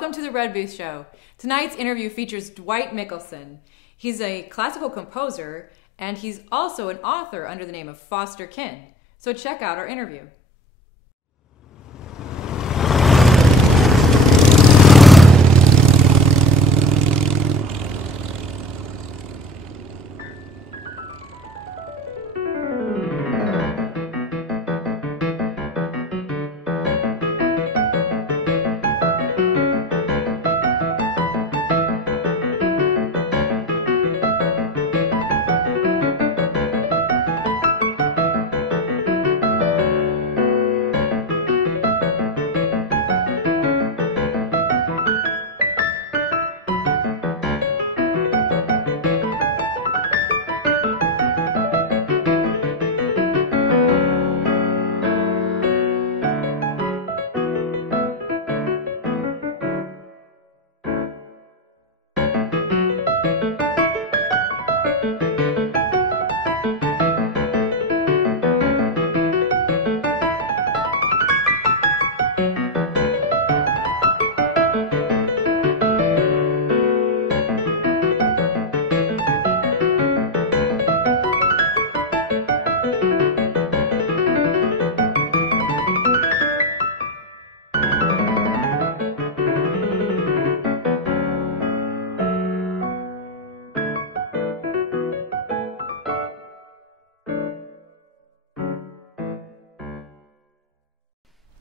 welcome to the Red Booth Show. Tonight's interview features Dwight Mikkelsen. He's a classical composer, and he's also an author under the name of Foster Kinn. So check out our interview.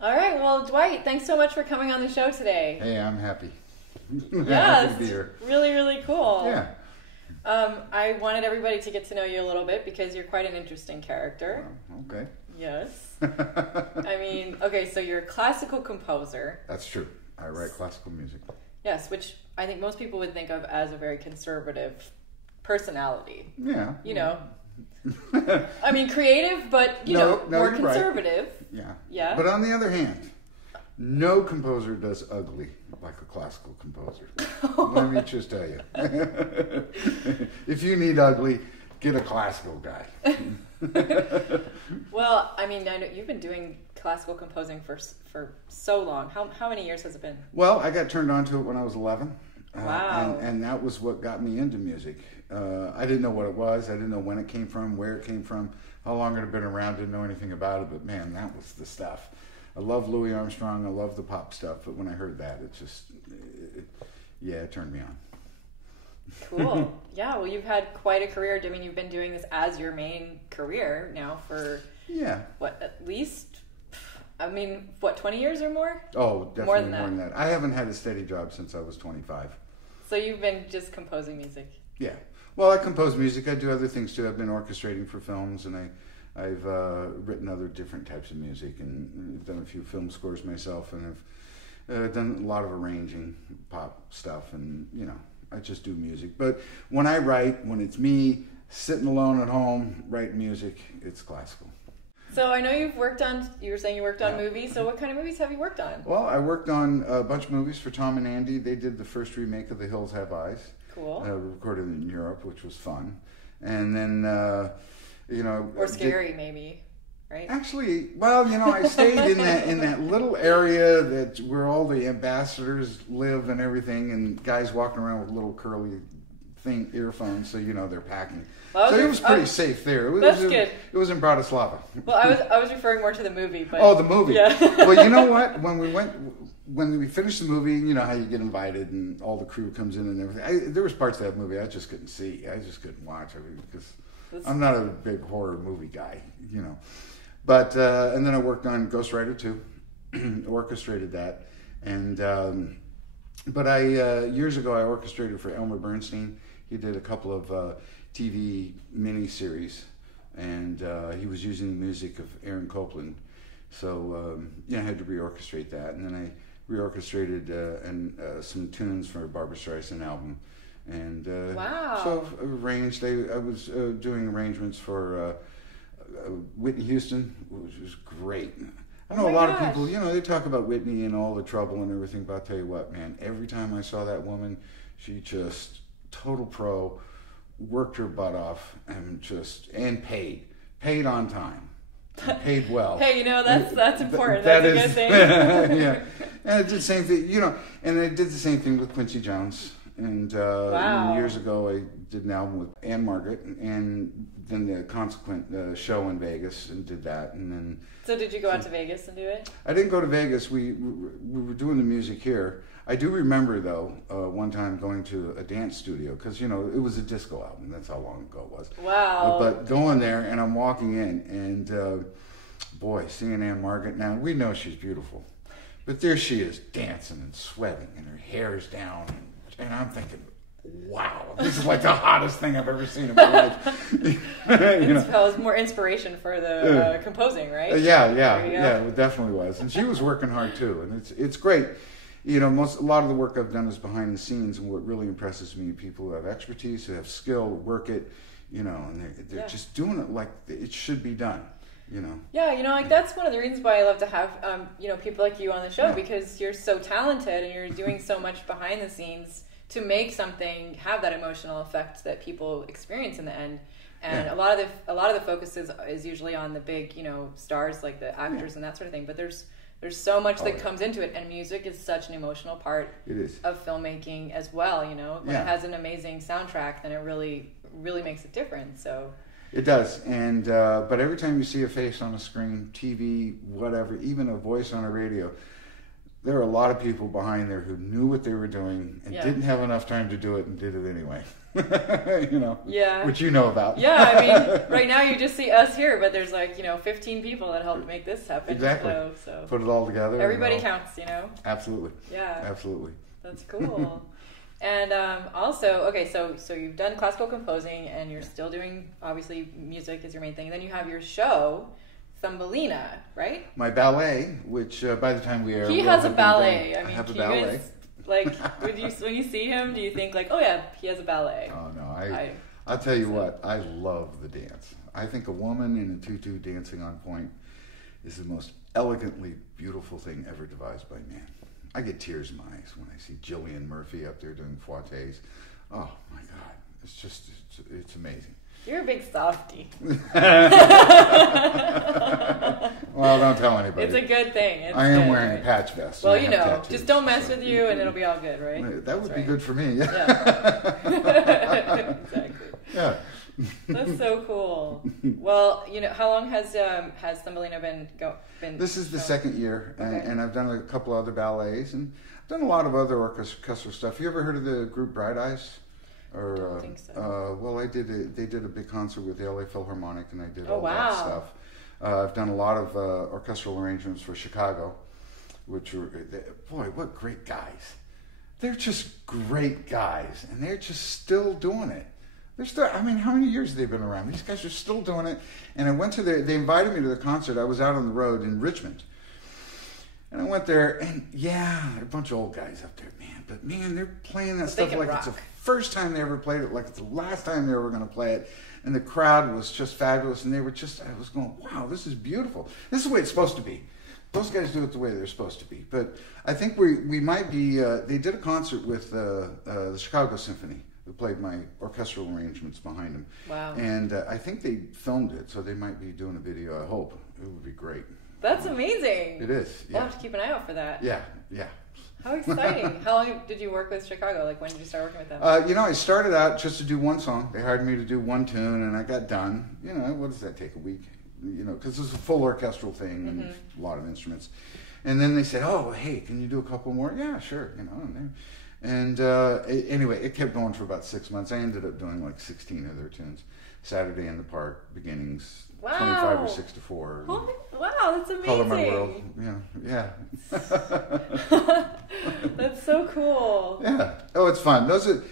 All right, well, Dwight, thanks so much for coming on the show today. Hey, I'm happy. Yeah, happy to be here. Really, really cool. Yeah. I wanted everybody to get to know you a little bit because you're quite an interesting character. Okay. Yes. I mean, okay, so you're a classical composer. That's true. I write classical music. Yes, which I think most people would think of as a very conservative personality. Yeah. You know. I mean, creative, but, you know, more conservative. Right. Yeah. Yeah. But on the other hand, no composer does ugly like a classical composer. Let me just tell you. If you need ugly, get a classical guy. Well, I mean, I know you've been doing classical composing for so long. How many years has it been? Well, I got turned on to it when I was 11. Wow. And that was what got me into music. I didn't know what it was. I didn't know when it came from, where it came from, how long it had been around. Didn't know anything about it. But man, that was the stuff. I love Louis Armstrong. I love the pop stuff. But when I heard that, it turned me on. Cool. Yeah, well, you've had quite a career. I mean, you've been doing this as your main career now for, what, at least, I mean, what, 20 years or more? Oh, definitely more than that. I haven't had a steady job since I was 25. So you've been just composing music? Yeah. Well, I compose music. I do other things too. I've been orchestrating for films, and I've written other different types of music, and I've done a few film scores myself, and I've done a lot of arranging pop stuff, and, you know, I just do music. But when I write, when it's me sitting alone at home writing music, it's classical. So I know you were saying you worked on movies, so what kind of movies have you worked on? Well, I worked on a bunch of movies for Tom and Andy. They did the first remake of The Hills Have Eyes. Cool. Recorded in Europe, which was fun. And then, you know... Or scary, maybe, right? Actually, well, you know, I stayed in that little area where all the ambassadors live and everything, and guys walking around with little curly earphones, so you know they're packing. Well, so it was pretty safe there. That's good. It was in Bratislava. Well, I was referring more to the movie. But, oh, the movie. Yeah. Well, you know what? When we finished the movie, you know how you get invited and all the crew comes in and everything. There was parts of that movie I just couldn't see. I just couldn't watch it because I'm not a big horror movie guy, you know. But and then I worked on Ghost Rider 2, orchestrated that, and but I years ago I orchestrated for Elmer Bernstein. He did a couple of TV miniseries, and he was using the music of Aaron Copland. So I had to reorchestrate that, and then I reorchestrated some tunes for a Barbra Streisand album, and wow. So arranged. I was doing arrangements for Whitney Houston, which was great. I know a lot of people, you know, they talk about Whitney and all the trouble and everything, but I'll tell you what, man, every time I saw that woman, she just total pro, worked her butt off, and paid on time. Paid well. Hey, you know, that's important. That's a good thing. Yeah. And I did the same thing, and I did the same thing with Quincy Jones. And years ago, I did an album with Anne Margaret, and then the consequent show in Vegas, and did that. And then. So did you go out to Vegas and do it? I didn't go to Vegas. We were doing the music here. I do remember, though, one time going to a dance studio, because, it was a disco album. That's how long ago it was. Wow. But going there, and I'm walking in, and boy, seeing Anne Margaret now, we know she's beautiful. But there she is, dancing and sweating, and her hair's down, and I'm thinking, wow, this is like the hottest thing I've ever seen in my life. It was more inspiration for the composing, right? Yeah, it definitely was. And she was working hard too, and it's great. A lot of the work I've done is behind the scenes, and what really impresses me, people who have expertise, who have skill, work it, and they're just doing it like it should be done. Yeah, that's one of the reasons why I love to have people like you on the show, because you're so talented and you're doing so much behind the scenes to make something have that emotional effect that people experience in the end. And a lot of the focus is usually on the big stars, like the actors and that sort of thing. But there's so much that comes into it, and music is such an emotional part of filmmaking as well. When it has an amazing soundtrack, then it really makes a difference. So. It does, and but every time you see a face on a screen, TV, whatever, even a voice on a radio, there are a lot of people behind there who knew what they were doing and didn't have enough time to do it and did it anyway. Which you know about. Yeah, I mean, right now you just see us here, but there's 15 people that helped make this happen. Exactly. So put it all together. Everybody counts, Absolutely. Yeah. Absolutely. That's cool. And also, okay, so you've done classical composing, and you're still doing, obviously, music is your main thing. And then you have your show, Thumbelina, right? My ballet, which by the time we air, he has a ballet. I have a ballet. Guys, when you see him, do you think oh yeah, he has a ballet? Oh no, I'll tell you what, I love the dance. I think a woman in a tutu dancing on point is the most elegantly beautiful thing ever devised by man. I get tears in my eyes when I see Gillian Murphy up there doing fouettes. Oh my God, it's amazing. You're a big softie. Well, don't tell anybody. It's a good thing. I am wearing a patch vest. Well, just don't mess with you, and it'll be all good, right? That would be good for me. Yeah. Exactly. Yeah. That's so cool. Well, how long has Thumbelina been? This is the second year, and I've done a couple other ballets, and I've done a lot of other orchestral stuff. You ever heard of the group Bright Eyes? I don't think so. Well, they did a big concert with the LA Philharmonic, and I did all that stuff. I've done a lot of orchestral arrangements for Chicago, which were, boy, what great guys. They're just great guys, and they're just still doing it. They're still, how many years have they been around? These guys are still doing it. And I went to they invited me to the concert. I was out on the road in Richmond. And I went there, and a bunch of old guys up there, man. But man, they're playing that stuff like it's the first time they ever played it, like it's the last time they were going to play it. And the crowd was just fabulous, and I was going, wow, this is beautiful. This is the way it's supposed to be. Those guys do it the way they're supposed to be. But I think we might be, they did a concert with the Chicago Symphony, who played my orchestral arrangements behind them. Wow. And I think they filmed it, so they might be doing a video, I hope. It would be great. That's amazing. It is. We'll have to keep an eye out for that. Yeah. How exciting. How long did you work with Chicago? When did you start working with them? I started out just to do one song. They hired me to do one tune, and I got done. What does that take, a week? Because it was a full orchestral thing and a lot of instruments. And then they said, oh, hey, can you do a couple more? Yeah, sure. And anyway, it kept going for about 6 months. I ended up doing 16 of their tunes. Saturday in the Park, Beginnings, 25 or 6 to 4. Oh, wow, that's amazing. Color My World. Yeah. That's so cool. Yeah. Oh, it's fun. Those are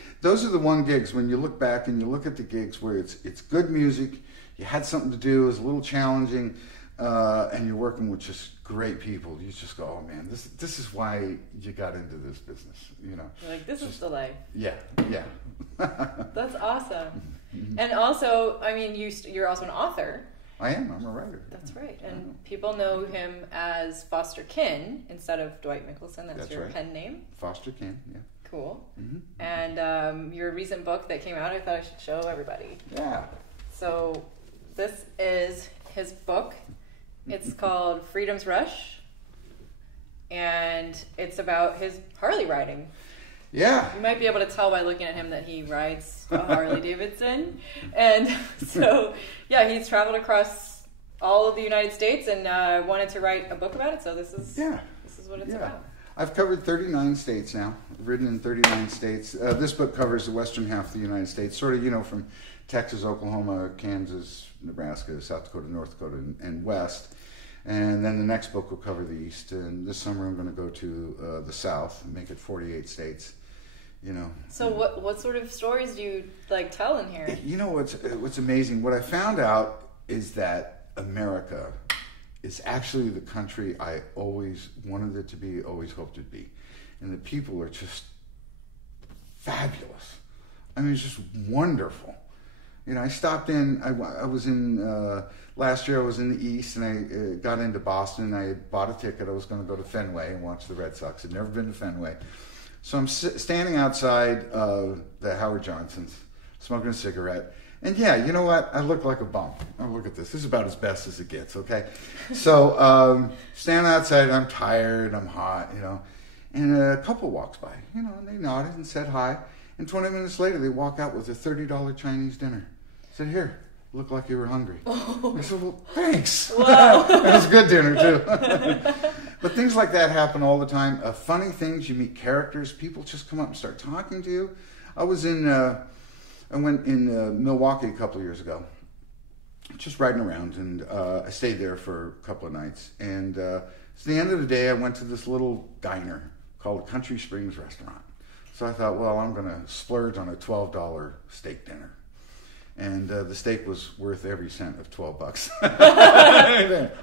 the one gigs when you look back and you look at the gigs where it's good music, you had something to do, it was a little challenging, and you're working with just great people. You just go, oh man, this is why you got into this business. You're like, this is the life. Yeah. That's awesome. And also, you're also an author. I am. I'm a writer. That's right. And people know him as Foster Kinn instead of Dwight Mikkelsen. That's your pen name. Foster Kinn, yeah. Cool. Mm-hmm. And your recent book that came out, I thought I should show everybody. Yeah. So this is his book. It's called Freedom's Rush. and it's about his Harley riding. Yeah. You might be able to tell by looking at him that he rides a Harley-Davidson. And so, yeah, he's traveled across all of the United States and wanted to write a book about it. So this is what it's about. I've covered 39 states now. I've ridden in 39 states. This book covers the western half of the United States, sort of, from Texas, Oklahoma, Kansas, Nebraska, South Dakota, North Dakota, and West. And then the next book will cover the East. And this summer I'm going to go to the South and make it 48 states. So what sort of stories do you tell in here? What's amazing? What I found out is that America is actually the country I always wanted it to be, always hoped it'd be. And the people are just fabulous. I mean, it's just wonderful. I stopped in, I was in, last year I was in the East, and I got into Boston. I had bought a ticket. I was going to go to Fenway and watch the Red Sox. I'd never been to Fenway. So I'm standing outside the Howard Johnson's, smoking a cigarette. And yeah, you know what? I look like a bum. Oh, look at this. This is about as best as it gets, okay? So standing outside, I'm tired, I'm hot, And a couple walks by, and they nodded and said hi. And 20 minutes later, they walk out with a $30 Chinese dinner. I said, here, look like you were hungry. I said, well, thanks. Wow. It was a good dinner, too. But things like that happen all the time. Funny things, you meet characters. People just come up and start talking to you. I went in Milwaukee a couple of years ago, just riding around, and I stayed there for a couple of nights. And so at the end of the day, I went to this little diner called Country Springs Restaurant. So I thought, well, I'm going to splurge on a $12 steak dinner. And the steak was worth every cent of $12.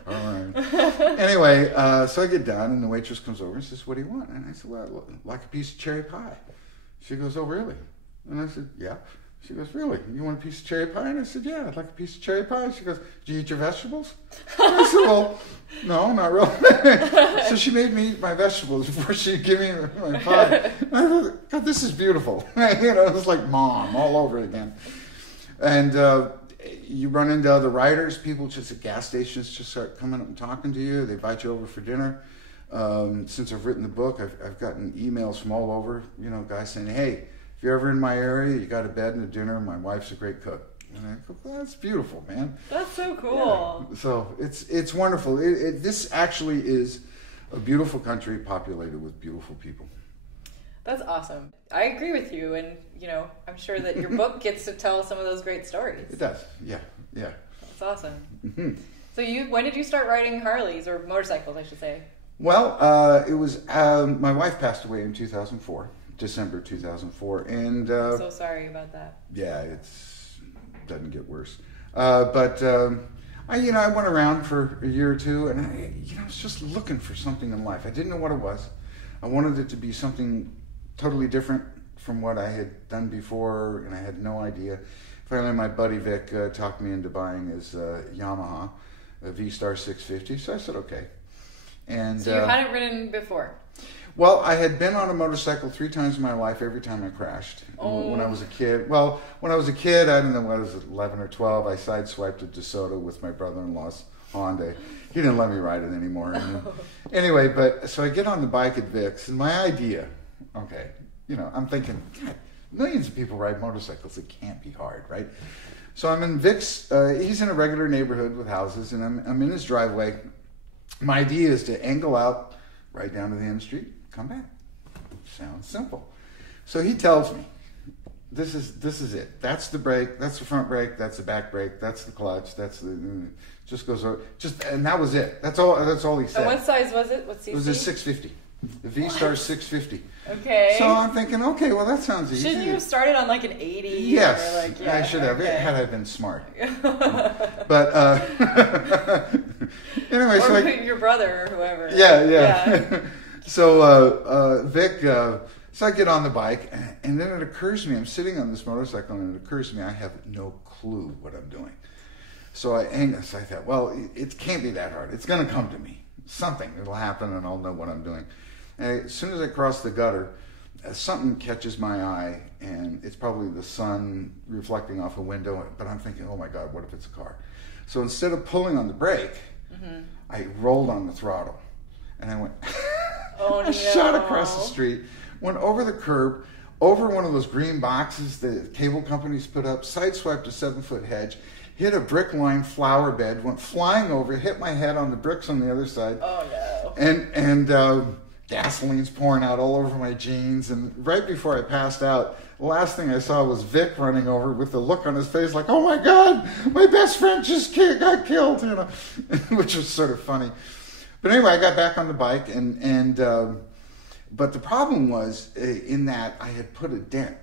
All right. Anyway, so I get done, and the waitress comes over and says, what do you want? And I said, well, I'd like a piece of cherry pie. She goes, oh, really? And I said, yeah. She goes, really? You want a piece of cherry pie? And I said, yeah, I'd like a piece of cherry pie. She goes, do you eat your vegetables? And I said, well, no, not really. So she made me eat my vegetables before she'd give me my pie. And I thought, God, this is beautiful. It was like Mom all over again. And you run into other riders. People just at gas stations just start coming up and talking to you. They invite you over for dinner. Since I've written the book, I've gotten emails from all over, guys saying, hey, if you're ever in my area, you got a bed and a dinner, my wife's a great cook. And I go, well, that's beautiful, man. That's so cool. Yeah. So it's wonderful. This actually is a beautiful country populated with beautiful people. That's awesome. I agree with you, and I'm sure that your book gets to tell some of those great stories. It does. Yeah. That's awesome. Mm-hmm. So when did you start riding Harleys, or motorcycles, I should say? Well, it was my wife passed away in 2004. December 2004, and I'm so sorry about that. Yeah, it doesn't get worse. But I went around for a year or two, and I was just looking for something in life. I didn't know what it was. I wanted it to be something totally different from what I had done before, and I had no idea. Finally, my buddy Vic talked me into buying his Yamaha, a V-Star 650. So I said, okay. And so you hadn't ridden before? Well, I had been on a motorcycle 3 times in my life, every time I crashed. Oh. When I was a kid. Well, when I was a kid, I don't know, I was 11 or 12, I sideswiped a DeSoto with my brother-in-law's Honda. He didn't let me ride it anymore. Anyway, so I get on the bike at Vic's, and my idea, okay, I'm thinking, God, millions of people ride motorcycles. It can't be hard, right? So I'm in Vic's, he's in a regular neighborhood with houses, and I'm in his driveway. My idea is to angle out right down to the end of the street, come back. Sounds simple. So he tells me, this is it. That's the brake, that's the front brake, that's the back brake, that's the clutch, that's the, just goes over, and that was it. That's all he said. And what size was it? What cc? It was a 650. The V-Star 650. Okay. So I'm thinking, okay, well that sounds easy. Shouldn't you have started on an 80? Yes, I should have, had I been smart. But anyway, or your brother or whoever. Yeah. So Vic, so I get on the bike, and then it occurs to me, I'm sitting on this motorcycle, and it occurs to me I have no clue what I'm doing. So I thought, well, it can't be that hard. It's going to come to me. Something, it'll happen, and I'll know what I'm doing. And as soon as I cross the gutter, something catches my eye, and it's probably the sun reflecting off a window, but I'm thinking, oh my God, what if it's a car? So instead of pulling on the brake, I rolled on the throttle, and I went, Oh, no. I shot across the street, went over the curb, over one of those green boxes the cable companies put up, sideswiped a 7-foot hedge, hit a brick-lined flower bed, went flying over, hit my head on the bricks on the other side. Oh, no. And gasoline's pouring out all over my jeans. And right before I passed out, the last thing I saw was Vic running over with the look on his face like, oh, my God, my best friend just got killed, you know, which was sort of funny. But anyway, I got back on the bike, but the problem was in that I had put a dent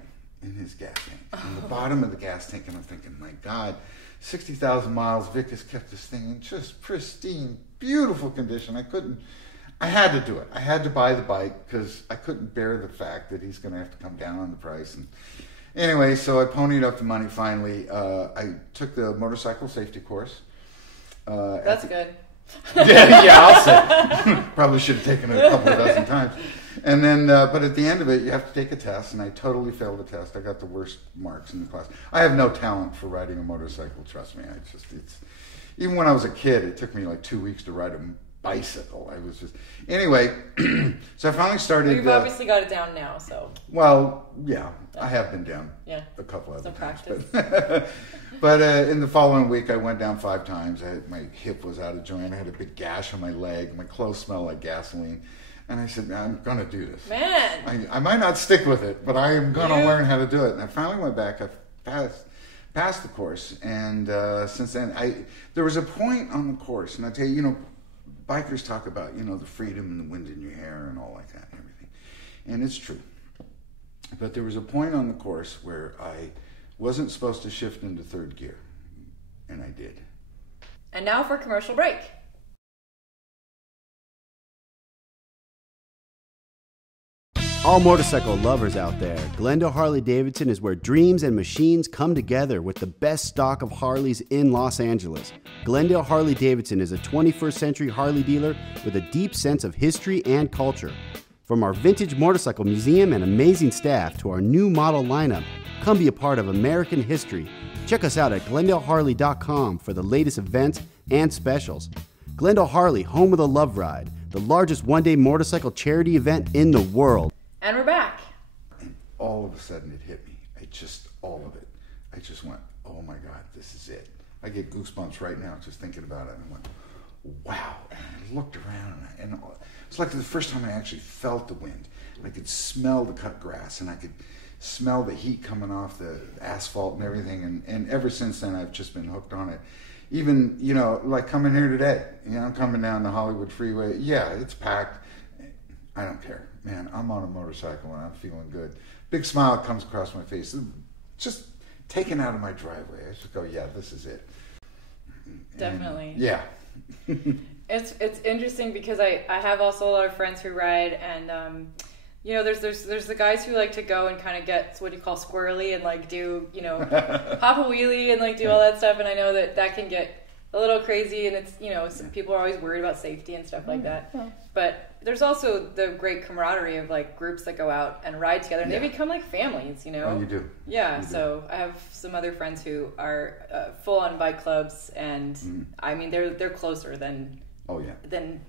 in his gas tank, in the bottom of the gas tank, and I'm thinking, my God, 60,000 miles, Vic has kept this thing in just pristine, beautiful condition. I had to do it. I had to buy the bike because I couldn't bear the fact that he's going to have to come down on the price. And anyway, so I ponied up the money finally. I took the motorcycle safety course. That's good. Yeah, I'll say. Probably should have taken it a couple of dozen times. And then, but at the end of it, you have to take a test, and I totally failed the test. I got the worst marks in the class. I have no talent for riding a motorcycle, trust me. Even when I was a kid, it took me like 2 weeks to ride a bicycle. Anyway, so I finally started. You've obviously got it down now, so. Well, yeah, I have been down a couple other times. But in the following week, I went down 5 times. My hip was out of joint. I had a big gash on my leg. My clothes smelled like gasoline. And I said, I'm going to do this. Man! I might not stick with it, but I am going to learn how to do it. And I finally went back. I passed the course. And since then, there was a point on the course. And I tell you, bikers talk about, the freedom and the wind in your hair and all like that and everything. And it's true. But there was a point on the course where I wasn't supposed to shift into 3rd gear. And I did. And now for a commercial break. All motorcycle lovers out there, Glendale Harley-Davidson is where dreams and machines come together with the best stock of Harleys in Los Angeles. Glendale Harley-Davidson is a 21st century Harley dealer with a deep sense of history and culture. From our vintage motorcycle museum and amazing staff to our new model lineup, come be a part of American history. Check us out at GlendaleHarley.com for the latest events and specials. Glendale Harley, home of the Love Ride, the largest one-day motorcycle charity event in the world. And we're back. And all of a sudden it hit me. All of it. I just went, oh my God, this is it. I get goosebumps right now just thinking about it. And I went, wow. And I looked around and it's like the first time I actually felt the wind. I could smell the cut grass and I could smell the heat coming off the asphalt and everything. And ever since then, I've just been hooked on it. Even, like coming here today, I'm coming down the Hollywood freeway. Yeah, it's packed. I don't care. Man, I'm on a motorcycle and I'm feeling good. Big smile comes across my face. Just taken out of my driveway. I just go, yeah, this is it. Definitely. And, yeah. It's interesting because I have also a lot of friends who ride, and there's the guys who like to go and kind of get what you call squirrely and like do hop a wheelie and like do all that stuff, and I know that can get a little crazy, and it's some people are always worried about safety and stuff like that. Yeah. But there's also the great camaraderie of like groups that go out and ride together, and they become like families, Oh, you do. Yeah. You do. So I have some other friends who are full-on bike clubs, and I mean they're closer than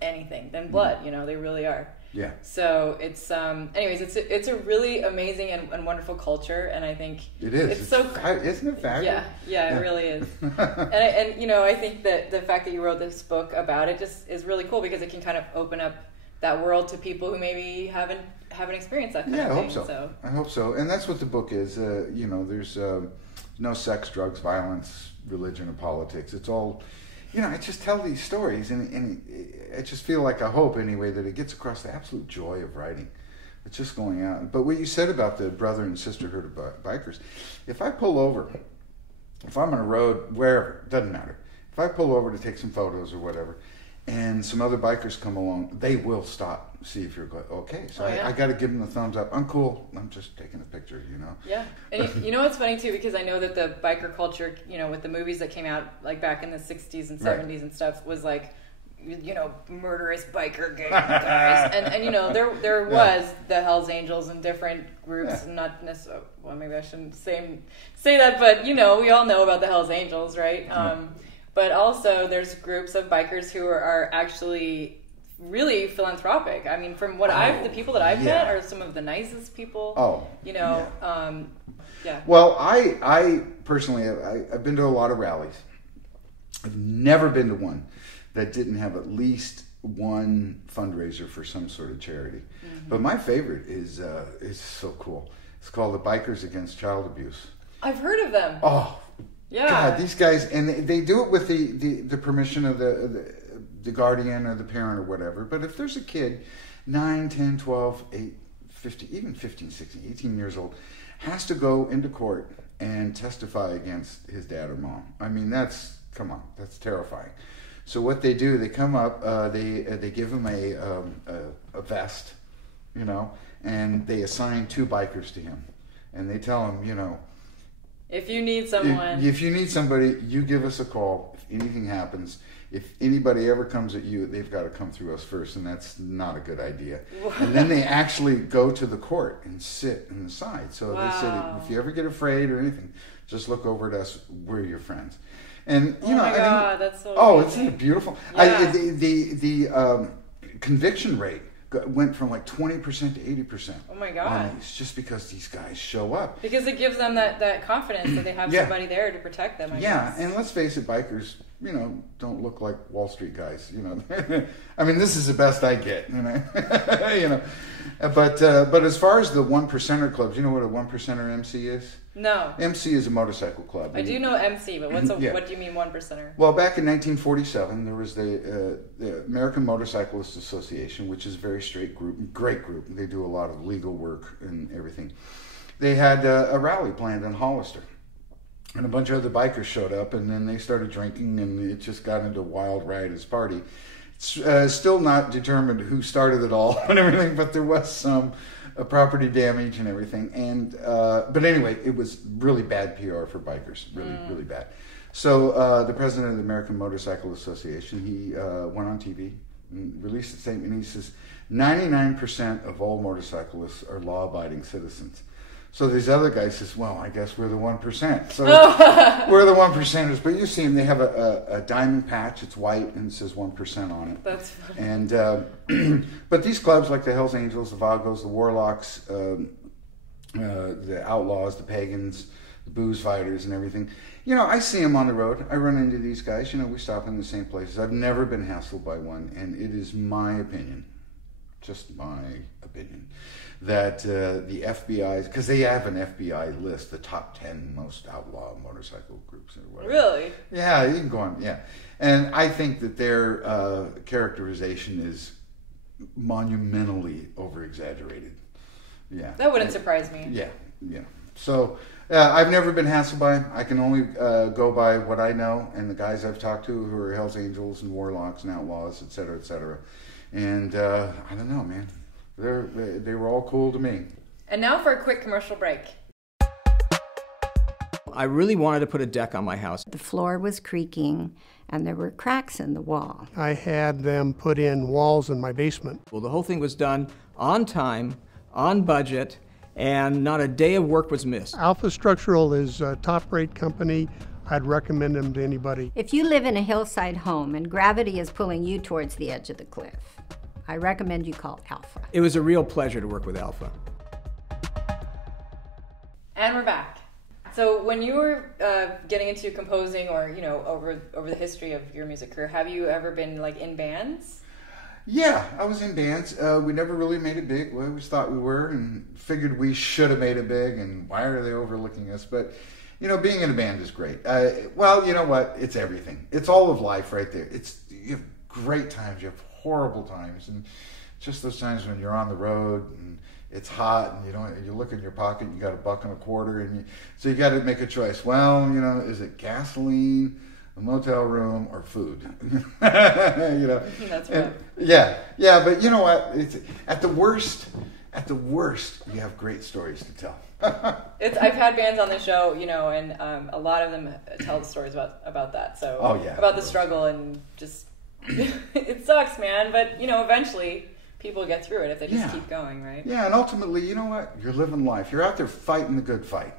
anything, than blood. They really are. Yeah. So it's anyways, it's a really amazing and wonderful culture, and I think it is. It's so isn't it fabulous? Yeah, it really is. and I think that the fact that you wrote this book about it just is really cool because it can kind of open up that world to people who maybe haven't experienced that kind of thing. I hope so. And that's what the book is. There's no sex, drugs, violence, religion, or politics. It's all. I just tell these stories, and I just feel like I hope, anyway, that it gets across the absolute joy of writing. It's just going out. But what you said about the brother and sisterhood of bikers, if I pull over, if I'm on a road, wherever, doesn't matter. If I pull over to take some photos or whatever, and some other bikers come along, they will stop, see if you're okay. So I got to give them the thumbs up. I'm cool. I'm just taking a picture, Yeah. And you know what's funny, too, because I know that the biker culture, with the movies that came out, like, back in the 60s and 70s and stuff, was like, murderous biker gang guys. And there was the Hells Angels and different groups, not necessarily, well, maybe I shouldn't say that, but, we all know about the Hells Angels, right? But also, there's groups of bikers who are actually really philanthropic. I mean, from what the people that I've met are some of the nicest people. Oh, you know, yeah. Well, I personally, I've been to a lot of rallies. I've never been to one that didn't have at least one fundraiser for some sort of charity. Mm-hmm. But my favorite is so cool. It's called the Bikers Against Child Abuse. I've heard of them. Oh, yeah. God, these guys, and they do it with the permission of the guardian or the parent or whatever. But if there's a kid, 9, 10, 12, 8, 15, even 15, 16, 18 years old, has to go into court and testify against his dad or mom. I mean, that's terrifying. So what they do, they come up, they give him a vest, you know, and they assign 2 bikers to him. And they tell him, you know, if you need someone. If you need somebody, you give us a call. If anything happens, if anybody ever comes at you, they've got to come through us first, and that's not a good idea. And then they actually go to the court and sit on the side. So they said, if you ever get afraid or anything, just look over at us. We're your friends. And you know, my God, that's so amazing. Isn't it beautiful? Yeah. The conviction rate went from like 20% to 80%. Oh my God! It's just because these guys show up. Because it gives them that confidence that they have somebody there to protect them. I guess. And let's face it, bikers, you know, don't look like Wall Street guys. You know, I mean, this is the best I get. You know, you know. But as far as the 1%er clubs, you know what a 1%er MC is? No. MC is a motorcycle club. I do know MC, but what do you mean 1%er? Well, back in 1947, there was the American Motorcyclist Association, which is a very great group. They do a lot of legal work and everything. They had a rally planned in Hollister. And a bunch of other bikers showed up, and then they started drinking, and it just got into a wild riotous party. It's still not determined who started it all and everything, but there was some property damage and everything. And but anyway, it was really bad PR for bikers, really bad. So the president of the American Motorcycle Association, he went on TV and released a statement. He says, 99% of all motorcyclists are law-abiding citizens. So these other guys says, well, I guess we're the 1%. So we're the 1%ers. But you see them, they have a diamond patch. It's white and it says 1% on it. That's funny. And but these clubs like the Hells Angels, the Vagos, the Warlocks, the Outlaws, the Pagans, the Booze Fighters and everything. You know, I see them on the road. I run into these guys. You know, we stop in the same places. I've never been hassled by one. And it is my opinion, just my opinion, that the FBI, because they have an FBI list, the top 10 most outlaw motorcycle groups or whatever. Really? Yeah, you can go on, yeah. And I think that their characterization is monumentally over-exaggerated. Yeah. That wouldn't surprise me. Yeah. So I've never been hassled by them. I can only go by what I know and the guys I've talked to who are Hells Angels and Warlocks and Outlaws, et cetera, et cetera. And I don't know, man. They were all cool to me. And now for a quick commercial break. I really wanted to put a deck on my house. The floor was creaking and there were cracks in the wall. I had them put in walls in my basement. Well, the whole thing was done on time, on budget, and not a day of work was missed. Alpha Structural is a top-rate company. I'd recommend them to anybody. If you live in a hillside home and gravity is pulling you towards the edge of the cliff, I recommend you call Alpha. It was a real pleasure to work with Alpha. And we're back. So when you were getting into composing or, you know, over the history of your music career, have you ever been like in bands? Yeah, I was in bands. We never really made it big. We always thought we were and figured we should have made it big, and why are they overlooking us? But, you know, being in a band is great. Well, you know what? It's everything. It's all of life right there. You have great times. You have horrible times. And just those times when you're on the road and it's hot and you look in your pocket and you got $1.25 and so you got to make a choice. Well, you know, is it gasoline, a motel room, or food? You know, that's right. Yeah, but you know what? It's at the worst, you have great stories to tell. I've had bands on the show, you know, and a lot of them tell the stories about that. So about the struggle and just it sucks, man. But you know, eventually people get through it if they just keep going, right? Yeah, and ultimately, you know what? You're living life. You're out there fighting the good fight.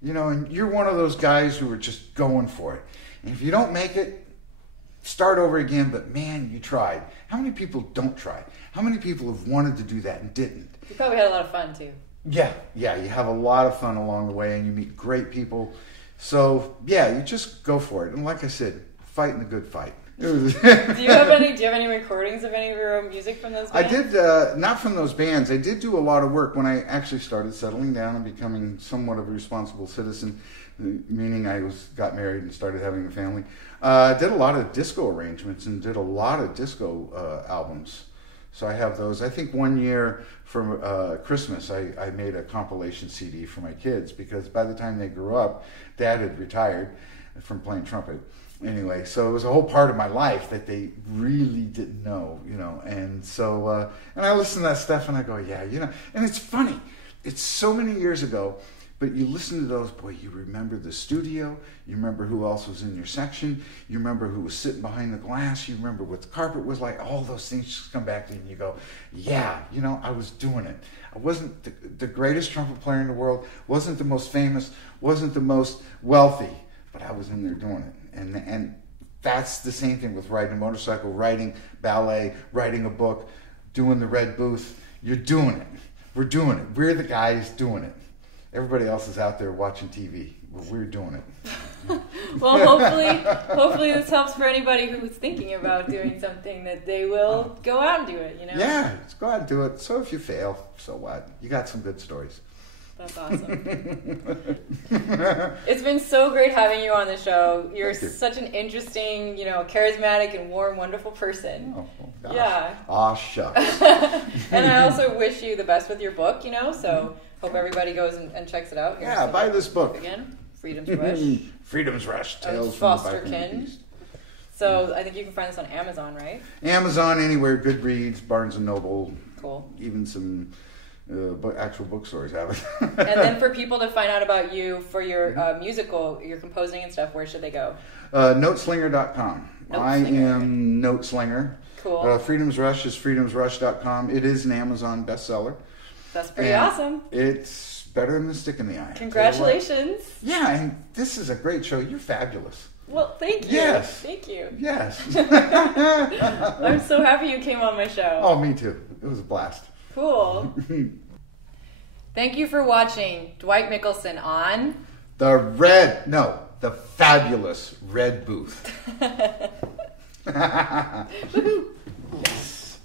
You know, and you're one of those guys who are just going for it. And if you don't make it, start over again, but man, you tried. How many people don't try? How many people have wanted to do that and didn't? You probably had a lot of fun too. Yeah, you have a lot of fun along the way, and you meet great people. So yeah, you just go for it. And like I said, fighting the good fight. Do you have any recordings of any of your own music from those bands? I did, not from those bands. I did do a lot of work when I actually started settling down and becoming somewhat of a responsible citizen, meaning I got married and started having a family. Did a lot of disco arrangements and did a lot of disco albums. So I have those. I think one year for Christmas, I made a compilation CD for my kids, because by the time they grew up, Dad had retired from playing trumpet. Anyway, so it was a whole part of my life that they really didn't know, and so, and I listen to that stuff and I go, yeah, and it's funny. It's so many years ago, but you listen to those, boy, you remember the studio, you remember who else was in your section, you remember who was sitting behind the glass, you remember what the carpet was like, all those things just come back to you and you go, yeah, I was doing it. I wasn't the greatest trumpet player in the world, wasn't the most famous, wasn't the most wealthy, but I was in there doing it. And that's the same thing with riding a motorcycle, writing ballet, writing a book, doing the red booth. You're doing it. We're doing it. We're the guys doing it. Everybody else is out there watching TV. We're doing it. Well, hopefully this helps for anybody who's thinking about doing something, that they will go out and do it, Yeah, just go out and do it. So if you fail, so what? You got some good stories. That's awesome. It's been so great having you on the show. You're such an interesting, charismatic and warm, wonderful person. Oh, gosh. Yeah. Aw, shucks. And I also wish you the best with your book, so hope everybody goes and checks it out. Yeah, buy this book. Again, Freedom's Rush. Freedom's Rush, Tales from Foster the Kinn. So I think you can find this on Amazon, right? Amazon, anywhere, Goodreads, Barnes & Noble. Cool. Even some... actual bookstores have it. And then for people to find out about you for your your composing and stuff, where should they go? Noteslinger.com. I am Noteslinger. Cool. Freedom's Rush is freedomsrush.com. It is an Amazon bestseller. That's pretty awesome. It's better than the stick in the eye. Congratulations. Yeah, and this is a great show. You're fabulous. Well, thank you. Yes. Thank you. Yes. I'm so happy you came on my show. Oh, me too. It was a blast. Cool. Thank you for watching Dwight Mikkelsen on the fabulous Red Booth. Woohoo! Yes.